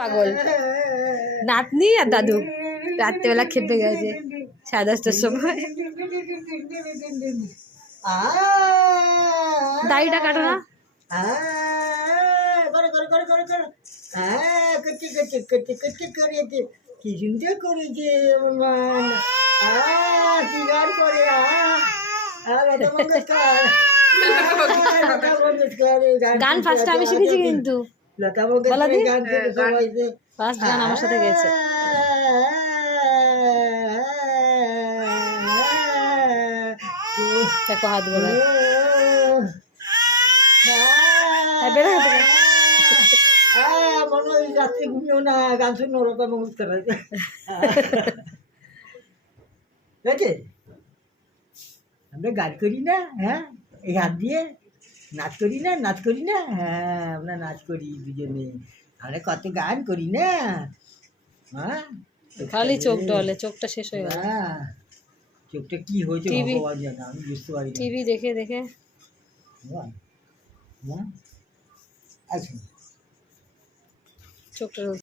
পাগল নাতনি আর দাদু রাত্রেবেলা খেপে গেছে 10:30টার সময়। দাড়িটা কাটো না। কি সুন্দর করেছে গান ফার্স্ট আমি শিখেছি কিন্তু লতা মঙ্গেশকরের গান থেকে সবাই ফার্স্ট গান আমার সাথে গেছে। দেখো হাত গোলা বেরো থেকে মনে হয় রাত্রে ঘুমিও না গান শুনে লতা মঙ্গেশকর দেখে আমরা গান করি না। হ্যাঁ এই হাত দিয়ে নাচ করি না হ্যাঁ আমরা নাচ করি দুজনে আমরা কত গান করি না। হ্যাঁ খালি চোখ ডলে চোখটা শেষ হয়ে গেল। হ্যাঁ চোখটা কি হয়েছে ভগবান জানে আমি বুঝতে পারি না। টিভি দেখে দেখে আচ্ছা চোখটা